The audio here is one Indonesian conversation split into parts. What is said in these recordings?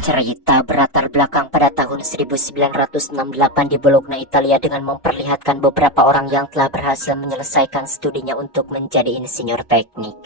Cerita berlatar belakang pada tahun 1968 di Bologna, Italia dengan memperlihatkan beberapa orang yang telah berhasil menyelesaikan studinya untuk menjadi insinyur teknik.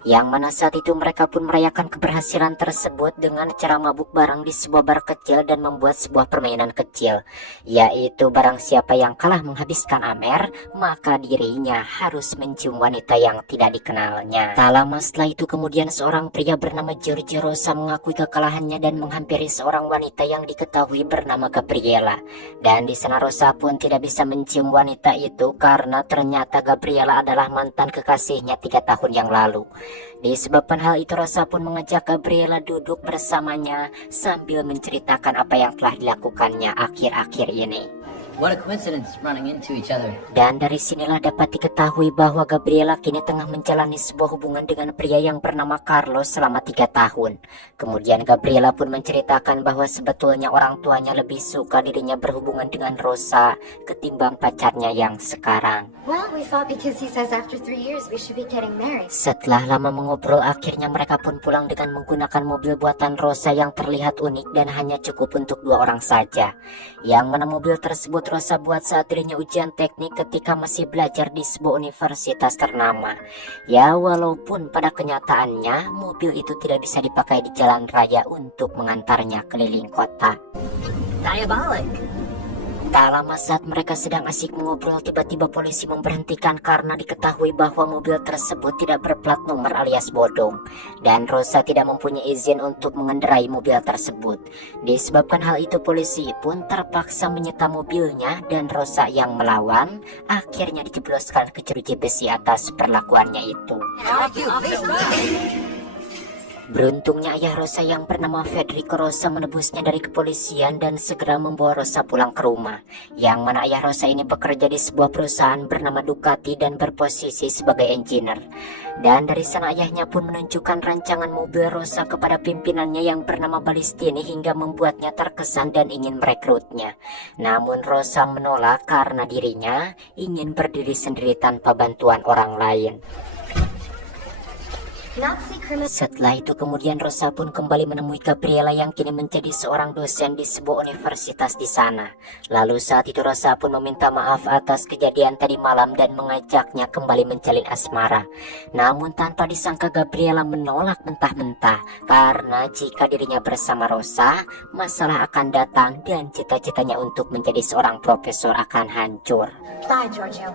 Yang mana saat itu mereka pun merayakan keberhasilan tersebut dengan cara mabuk bareng di sebuah bar kecil dan membuat sebuah permainan kecil. Yaitu barang siapa yang kalah menghabiskan amer, maka dirinya harus mencium wanita yang tidak dikenalnya. Tak lama setelah itu kemudian seorang pria bernama Giorgio Rosa mengakui kekalahannya dan menghampiri seorang wanita yang diketahui bernama Gabriela. Dan di sana Rosa pun tidak bisa mencium wanita itu karena ternyata Gabriela adalah mantan kekasihnya 3 tahun yang lalu. Disebabkan hal itu Rosa pun mengajak Gabriela duduk bersamanya sambil menceritakan apa yang telah dilakukannya akhir-akhir ini. What a coincidence running into each other. Dan dari sinilah dapat diketahui bahwa Gabriela kini tengah menjalani sebuah hubungan dengan pria yang bernama Carlos selama 3 tahun. Kemudian Gabriela pun menceritakan bahwa sebetulnya orang tuanya lebih suka dirinya berhubungan dengan Rosa ketimbang pacarnya yang sekarang. Well, we thought because he says after 3 years we should be getting married. Setelah lama mengobrol, akhirnya mereka pun pulang dengan menggunakan mobil buatan Rosa yang terlihat unik dan hanya cukup untuk 2 orang saja. Yang mana mobil tersebut Rosa buat saat dirinya ujian teknik ketika masih belajar di sebuah universitas ternama. Ya, walaupun pada kenyataannya mobil itu tidak bisa dipakai di jalan raya untuk mengantarnya keliling kota. Diabolic. Tak lama saat mereka sedang asik mengobrol, tiba-tiba polisi memberhentikan karena diketahui bahwa mobil tersebut tidak berplat nomor alias bodong. Dan Rosa tidak mempunyai izin untuk mengendarai mobil tersebut. Disebabkan hal itu polisi pun terpaksa menyita mobilnya dan Rosa yang melawan akhirnya dijebloskan ke jeruji besi atas perlakuannya itu. Beruntungnya ayah Rosa yang bernama Federico Rosa menebusnya dari kepolisian dan segera membawa Rosa pulang ke rumah. Yang mana ayah Rosa ini bekerja di sebuah perusahaan bernama Ducati dan berposisi sebagai engineer. Dan dari sana ayahnya pun menunjukkan rancangan mobil Rosa kepada pimpinannya yang bernama Balistini hingga membuatnya terkesan dan ingin merekrutnya. Namun Rosa menolak karena dirinya ingin berdiri sendiri tanpa bantuan orang lain. Setelah itu kemudian Rosa pun kembali menemui Gabriela yang kini menjadi seorang dosen di sebuah universitas di sana. Lalu saat itu Rosa pun meminta maaf atas kejadian tadi malam dan mengajaknya kembali menjalin asmara. Namun tanpa disangka Gabriela menolak mentah-mentah karena jika dirinya bersama Rosa, masalah akan datang dan cita-citanya untuk menjadi seorang profesor akan hancur. Bye, Giorgio.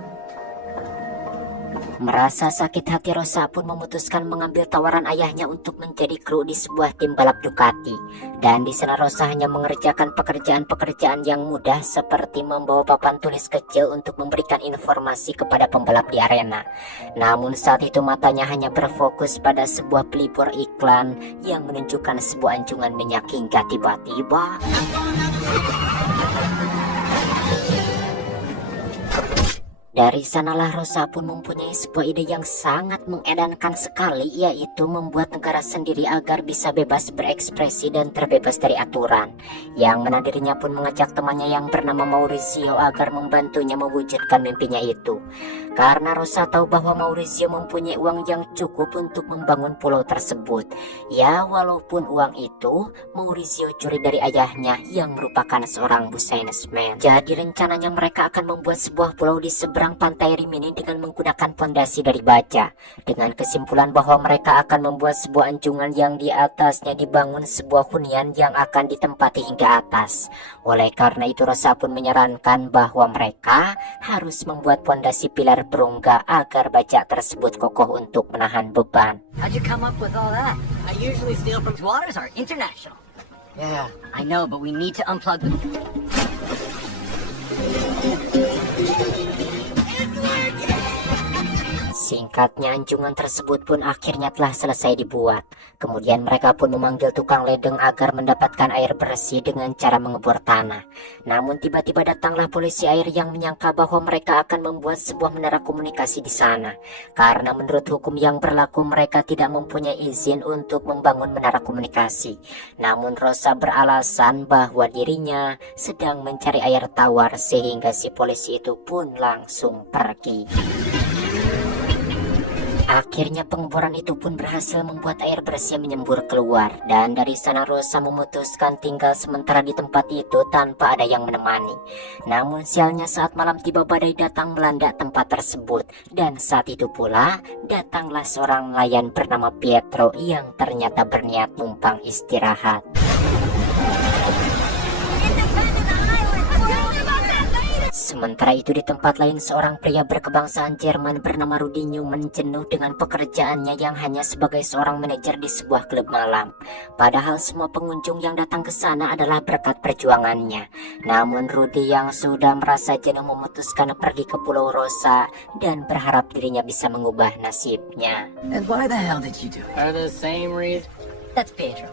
Merasa sakit hati, Rosa pun memutuskan mengambil tawaran ayahnya untuk menjadi kru di sebuah tim balap Ducati. Dan di sana Rosa hanya mengerjakan pekerjaan-pekerjaan yang mudah seperti membawa papan tulis kecil untuk memberikan informasi kepada pembalap di arena. Namun saat itu matanya hanya berfokus pada sebuah pelipur iklan yang menunjukkan sebuah anjungan minyak hingga tiba-tiba dari sanalah Rosa pun mempunyai sebuah ide yang sangat mengedankan sekali, yaitu membuat negara sendiri agar bisa bebas berekspresi dan terbebas dari aturan. Yang mana dirinya pun mengajak temannya yang bernama Maurizio agar membantunya mewujudkan mimpinya itu. Karena Rosa tahu bahwa Maurizio mempunyai uang yang cukup untuk membangun pulau tersebut. Ya, walaupun uang itu Maurizio curi dari ayahnya yang merupakan seorang businessman. Jadi rencananya mereka akan membuat sebuah pulau di seberang pantai Rimini dengan menggunakan pondasi dari baja, dengan kesimpulan bahwa mereka akan membuat sebuah anjungan yang di atasnya dibangun sebuah hunian yang akan ditempati hingga atas. Oleh karena itu Rosa pun menyarankan bahwa mereka harus membuat pondasi pilar berongga agar baja tersebut kokoh untuk menahan beban. How'd you come up with all that? I usually steal from waters are international. Yeah, I know, but we need to unplug the... Singkatnya anjungan tersebut pun akhirnya telah selesai dibuat. Kemudian mereka pun memanggil tukang ledeng agar mendapatkan air bersih dengan cara mengebor tanah. Namun tiba-tiba datanglah polisi air yang menyangka bahwa mereka akan membuat sebuah menara komunikasi di sana. Karena menurut hukum yang berlaku mereka tidak mempunyai izin untuk membangun menara komunikasi. Namun Rosa beralasan bahwa dirinya sedang mencari air tawar sehingga si polisi itu pun langsung pergi. Akhirnya pengeboran itu pun berhasil membuat air bersih menyembur keluar, dan dari sana Rosa memutuskan tinggal sementara di tempat itu tanpa ada yang menemani. Namun sialnya saat malam tiba badai datang melanda tempat tersebut, dan saat itu pula datanglah seorang nelayan bernama Pietro yang ternyata berniat numpang istirahat. Sementara itu di tempat lain seorang pria berkebangsaan Jerman bernama Rudi Newman jenuh dengan pekerjaannya yang hanya sebagai seorang manajer di sebuah klub malam. Padahal semua pengunjung yang datang ke sana adalah berkat perjuangannya. Namun Rudi yang sudah merasa jenuh memutuskan pergi ke Pulau Rosa dan berharap dirinya bisa mengubah nasibnya. And why the hell did you do it? For the same reason. That's Pedro.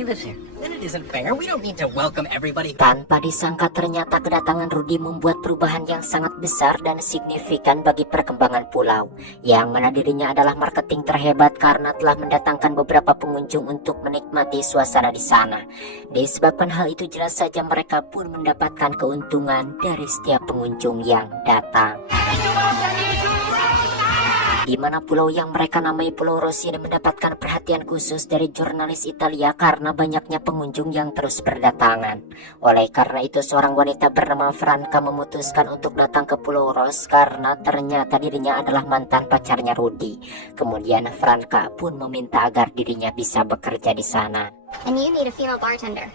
He lives here. Then it isn't fair. We don't need to welcome everybody. Tanpa disangka ternyata kedatangan Rudi membuat perubahan yang sangat besar dan signifikan bagi perkembangan pulau, yang mana dirinya adalah marketing terhebat karena telah mendatangkan beberapa pengunjung untuk menikmati suasana di sana. Disebabkan hal itu jelas saja mereka pun mendapatkan keuntungan dari setiap pengunjung yang datang. Di mana pulau yang mereka namai Pulau Rossi mendapatkan perhatian khusus dari jurnalis Italia karena banyaknya pengunjung yang terus berdatangan. Oleh karena itu seorang wanita bernama Franca memutuskan untuk datang ke Pulau Ross karena ternyata dirinya adalah mantan pacarnya Rudi. Kemudian Franca pun meminta agar dirinya bisa bekerja di sana. And you need a female bartender.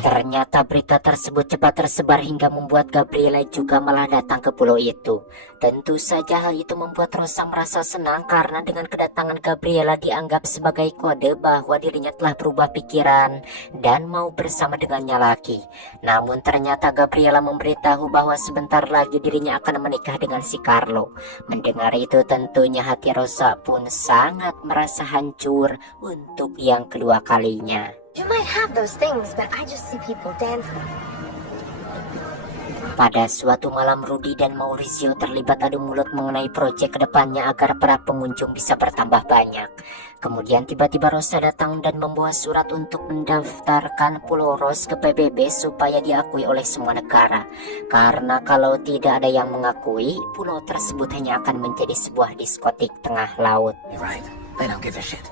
Ternyata berita tersebut cepat tersebar hingga membuat Gabriela juga malah datang ke pulau itu. Tentu saja hal itu membuat Rosa merasa senang karena dengan kedatangan Gabriela dianggap sebagai kode bahwa dirinya telah berubah pikiran dan mau bersama dengannya lagi. Namun ternyata Gabriela memberitahu bahwa sebentar lagi dirinya akan menikah dengan si Carlo. Mendengar itu tentunya hati Rosa pun sangat merasa hancur untuk yang kedua kalinya. You might have those things, but I just see people dancing. Pada suatu malam Rudi dan Maurizio terlibat adu mulut mengenai proyek kedepannya agar para pengunjung bisa bertambah banyak. Kemudian tiba-tiba Rosa datang dan membawa surat untuk mendaftarkan Pulau Ross ke PBB supaya diakui oleh semua negara. Karena kalau tidak ada yang mengakui, pulau tersebut hanya akan menjadi sebuah diskotik tengah laut. You're right. They don't give a shit.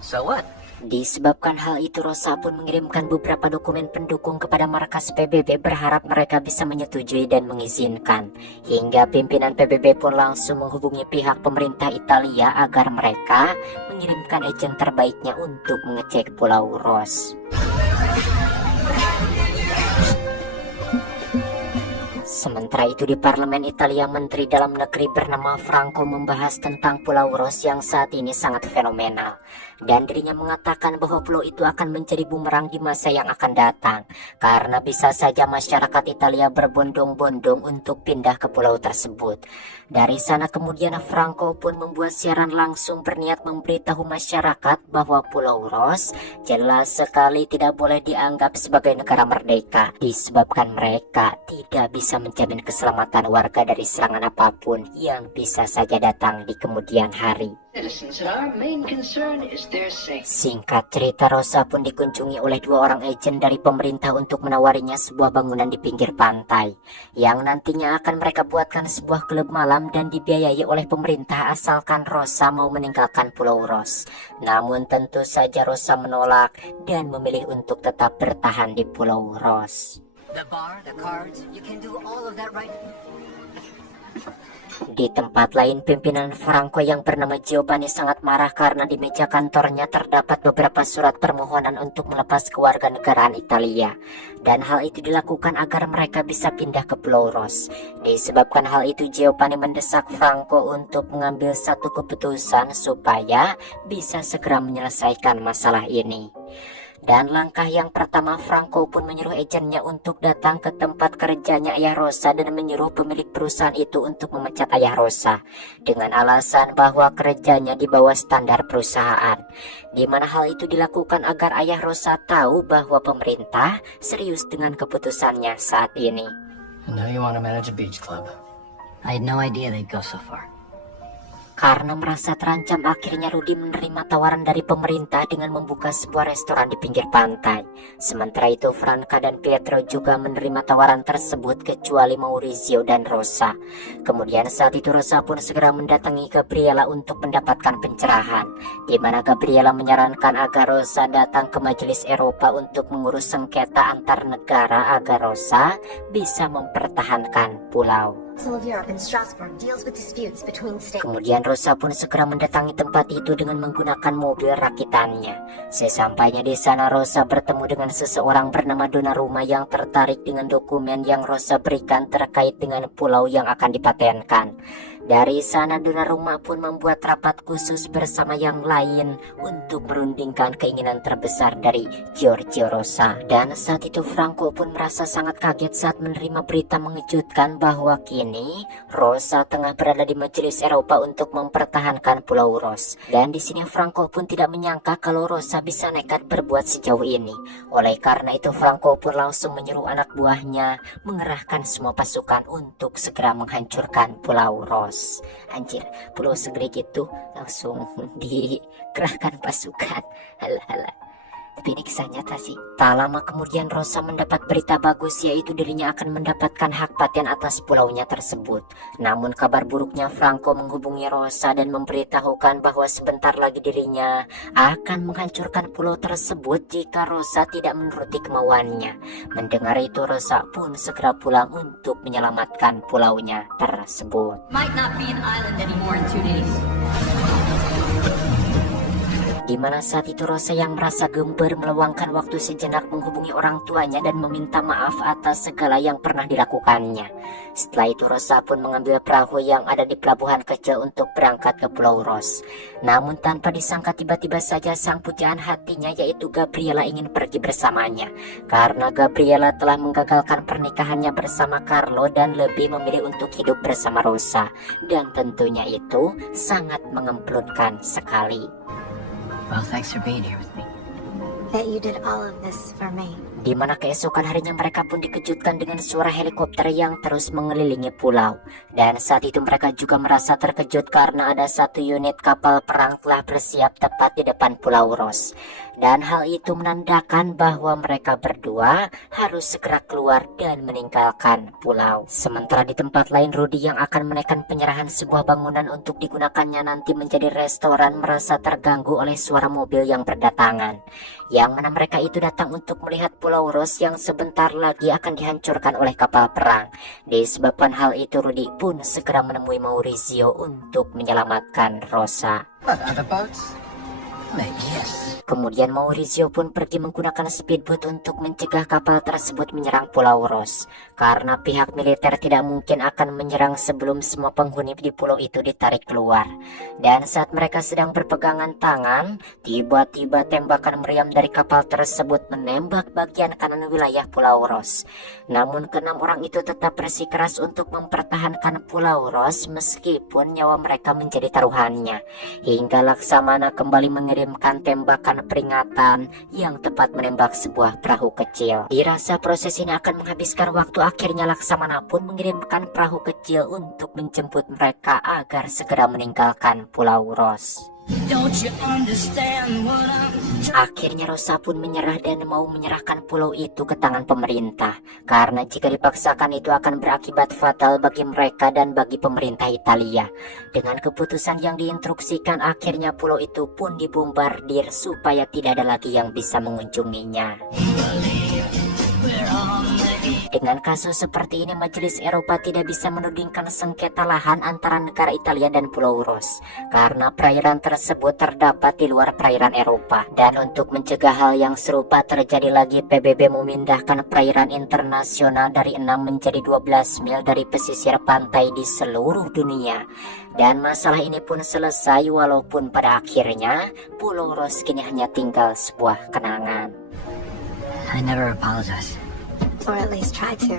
So what? Disebabkan hal itu Rosa pun mengirimkan beberapa dokumen pendukung kepada markas PBB berharap mereka bisa menyetujui dan mengizinkan. Hingga pimpinan PBB pun langsung menghubungi pihak pemerintah Italia agar mereka mengirimkan agen terbaiknya untuk mengecek Pulau Ross. Sementara itu di parlemen Italia, Menteri Dalam Negeri bernama Franco membahas tentang Pulau Ross yang saat ini sangat fenomenal. Dan dirinya mengatakan bahwa pulau itu akan menjadi bumerang di masa yang akan datang. Karena bisa saja masyarakat Italia berbondong-bondong untuk pindah ke pulau tersebut. Dari sana kemudian Franco pun membuat siaran langsung berniat memberitahu masyarakat bahwa Pulau Ross jelas sekali tidak boleh dianggap sebagai negara merdeka. Disebabkan mereka tidak bisa menjamin keselamatan warga dari serangan apapun yang bisa saja datang di kemudian hari. Singkat cerita, Rosa pun dikunjungi oleh 2 orang agen dari pemerintah untuk menawarinya sebuah bangunan di pinggir pantai yang nantinya akan mereka buatkan sebuah klub malam dan dibiayai oleh pemerintah asalkan Rosa mau meninggalkan Pulau Ross. Namun tentu saja Rosa menolak dan memilih untuk tetap bertahan di Pulau Ross. The bar, the cards, you can do all of that right. Di tempat lain, pimpinan Franco yang bernama Giovanni sangat marah karena di meja kantornya terdapat beberapa surat permohonan untuk melepas kewarganegaraan Italia. Dan hal itu dilakukan agar mereka bisa pindah ke Pulau Ross. Disebabkan hal itu, Giovanni mendesak Franco untuk mengambil satu keputusan supaya bisa segera menyelesaikan masalah ini. Dan langkah yang pertama, Franco pun menyuruh agennya untuk datang ke tempat kerjanya Ayah Rosa dan menyuruh pemilik perusahaan itu untuk memecat Ayah Rosa dengan alasan bahwa kerjanya di bawah standar perusahaan, di mana hal itu dilakukan agar Ayah Rosa tahu bahwa pemerintah serius dengan keputusannya saat ini. And now you want to manage a beach club. I had no idea they'd go so far. Karena merasa terancam, akhirnya Rudy menerima tawaran dari pemerintah dengan membuka sebuah restoran di pinggir pantai. Sementara itu Franca dan Pietro juga menerima tawaran tersebut kecuali Maurizio dan Rosa. Kemudian saat itu Rosa pun segera mendatangi Gabriela untuk mendapatkan pencerahan, di mana Gabriela menyarankan agar Rosa datang ke Majelis Eropa untuk mengurus sengketa antar negara agar Rosa bisa mempertahankan pulau. Council of Europe in Strasbourg deals with disputes between states. Kemudian Rosa pun segera mendatangi tempat itu dengan menggunakan mobil rakitannya. Sesampainya di sana Rosa bertemu dengan seseorang bernama Donnarumma yang tertarik dengan dokumen yang Rosa berikan terkait dengan pulau yang akan dipatenkan. Dari sana Donnarumma pun membuat rapat khusus bersama yang lain untuk merundingkan keinginan terbesar dari Giorgio Rosa. Dan saat itu Franco pun merasa sangat kaget saat menerima berita mengejutkan bahwa kini Rosa tengah berada di Majelis Eropa untuk mempertahankan Pulau Ros. Dan di sini Franco pun tidak menyangka kalau Rosa bisa nekat berbuat sejauh ini. Oleh karena itu Franco pun langsung menyuruh anak buahnya mengerahkan semua pasukan untuk segera menghancurkan Pulau Ros. Anjir, pulau segede gitu langsung dikerahkan pasukan. Halah. Tapi ini kisah nyata sih. Tak lama kemudian Rosa mendapat berita bagus, yaitu dirinya akan mendapatkan hak paten atas pulaunya tersebut. Namun kabar buruknya, Franco menghubungi Rosa dan memberitahukan bahwa sebentar lagi dirinya akan menghancurkan pulau tersebut jika Rosa tidak menuruti kemauannya. Mendengar itu Rosa pun segera pulang untuk menyelamatkan pulaunya tersebut. Might not be an island anymore in 2 days. Di mana saat itu Rosa yang merasa gember meluangkan waktu sejenak menghubungi orang tuanya dan meminta maaf atas segala yang pernah dilakukannya. Setelah itu Rosa pun mengambil perahu yang ada di pelabuhan kecil untuk berangkat ke Pulau Ros. Namun tanpa disangka tiba-tiba saja sang pujaan hatinya yaitu Gabriela ingin pergi bersamanya. Karena Gabriela telah menggagalkan pernikahannya bersama Carlo dan lebih memilih untuk hidup bersama Rosa. Dan tentunya itu sangat mengemplunkan sekali. Well, thanks for being here with me. That you did all of this for me. Di mana keesokan harinya mereka pun dikejutkan dengan suara helikopter yang terus mengelilingi pulau. Dan saat itu mereka juga merasa terkejut karena ada satu unit kapal perang telah bersiap tepat di depan Pulau Ros. Dan hal itu menandakan bahwa mereka berdua harus segera keluar dan meninggalkan pulau. Sementara di tempat lain Rudy yang akan menaikkan penyerahan sebuah bangunan untuk digunakannya nanti menjadi restoran merasa terganggu oleh suara mobil yang berdatangan. Yang mana mereka itu datang untuk melihat Pulau Ros yang sebentar lagi akan dihancurkan oleh kapal perang. Disebabkan hal itu Rudy pun segera menemui Maurizio untuk menyelamatkan Rosa. What, other boats? Maybe yes. Kemudian Maurizio pun pergi menggunakan speedboat untuk mencegah kapal tersebut menyerang Pulau Ros. Karena pihak militer tidak mungkin akan menyerang sebelum semua penghuni di pulau itu ditarik keluar. Dan saat mereka sedang berpegangan tangan, tiba-tiba tembakan meriam dari kapal tersebut menembak bagian kanan wilayah Pulau Ros. Namun keenam orang itu tetap bersikeras untuk mempertahankan Pulau Ros meskipun nyawa mereka menjadi taruhannya. Hingga Laksamana kembali mengirimkan tembakan peringatan yang tepat menembak sebuah perahu kecil. Dirasa proses ini akan menghabiskan waktu, akhirnya Laksamana pun mengirimkan perahu kecil untuk menjemput mereka agar segera meninggalkan Pulau Ros. Akhirnya Rosa pun menyerah dan mau menyerahkan pulau itu ke tangan pemerintah. Karena jika dipaksakan itu akan berakibat fatal bagi mereka dan bagi pemerintah Italia. Dengan keputusan yang diinstruksikan, akhirnya pulau itu pun dibombardir supaya tidak ada lagi yang bisa mengunjunginya. Dengan kasus seperti ini, Majelis Eropa tidak bisa menudingkan sengketa lahan antara negara Italia dan Pulau Ros, karena perairan tersebut terdapat di luar perairan Eropa. Dan untuk mencegah hal yang serupa terjadi lagi, PBB memindahkan perairan internasional dari 6 menjadi 12 mil dari pesisir pantai di seluruh dunia. Dan masalah ini pun selesai, walaupun pada akhirnya Pulau Ros kini hanya tinggal sebuah kenangan. I never apologize. Or at least try to.